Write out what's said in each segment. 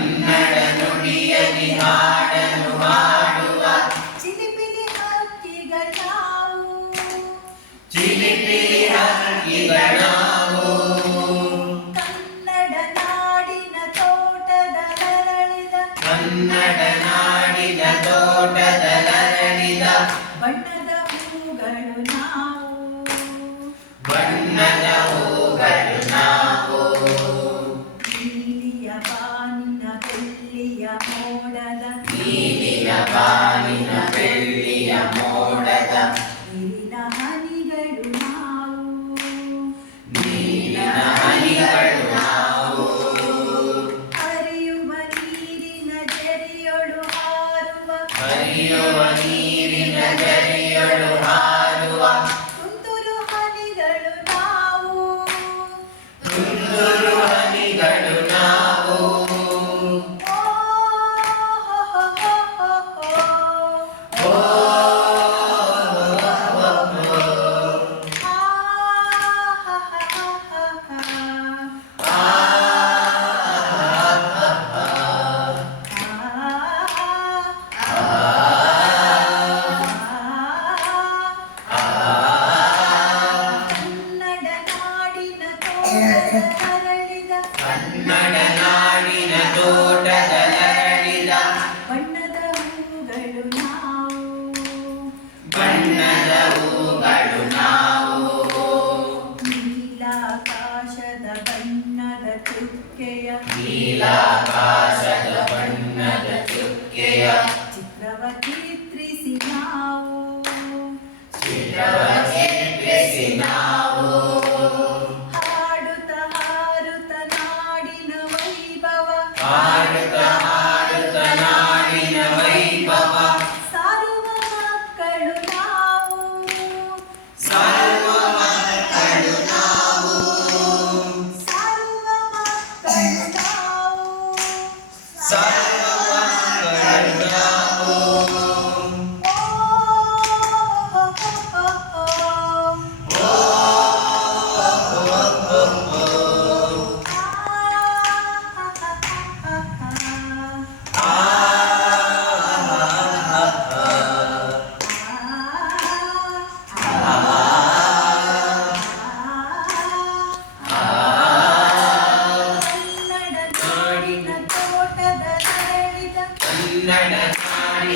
ಕನ್ನಡ ನುಡಿಯಲ್ಲಿ ಹಾಡಲು ಹಾಡುವ ಚಿಲಿಪಿಲಿ ಹಕ್ಕಿಗಳ ಚಿಲಿಪಿಲಿ ಹಕ್ಕಿಗಳ ಕನ್ನಡ ನಾಡಿನ ತೋಟದಲರಳಿದ ಕನ್ನಡ ನಾಡಿನ ತೋಟದಲರಳಿದ ಬಣ್ಣದ ಹೂಗಳು ನಾವು. हरिओ చిత్రవతి త్రిసినావు చిత్రవతి త్రిసినావు హాడుత హారుత నాడిన వైభవ. హాడుత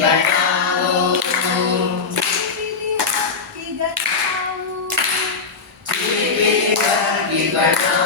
在那。